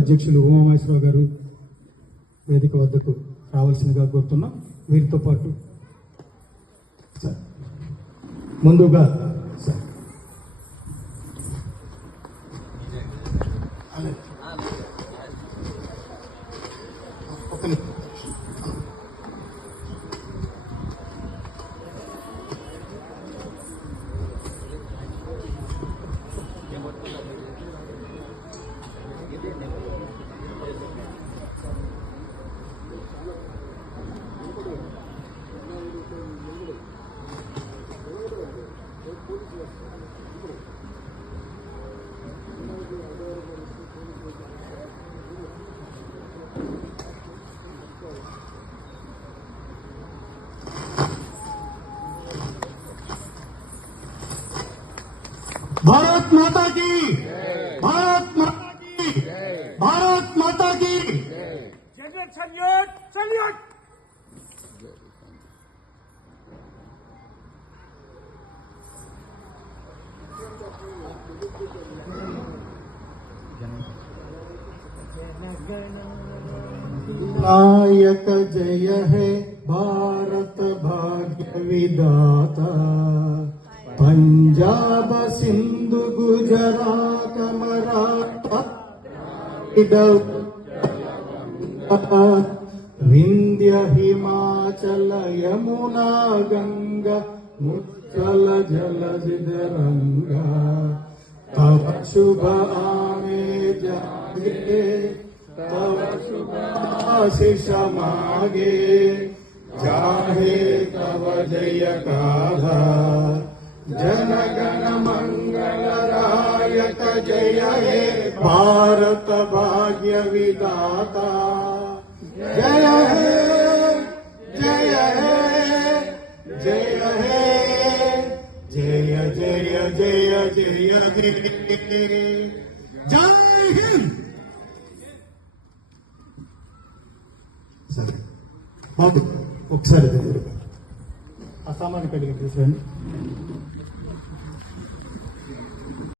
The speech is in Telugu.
అధ్యక్షులు ఉమామహేశ్వరరావు గారు వేదిక వద్దకు రావాల్సిందిగా కోరుతున్నాం. వీరితో పాటు ముందుగా भारत माता की, भारत माता की, भारत माता की सल्यूट सल्यूट। नायक जय है भारत भाग्य विधाता, पंजाब सिंधु गुजरात मराठा विंध्य हिमाचल यमुना गंगा उत्कल जलधिरंगा, तव शुभ आमे जागे, तव शुभ आशीष मागे, चाहे तव जय गाथा, जन गण मंगलदायक जय हे भारत भाग्य विधाता, जय हे जय हे जय हे जय जय जय जय जय हिंद। సరే ఒకసారి అసామాన్య కడిగి తీసుకురండి.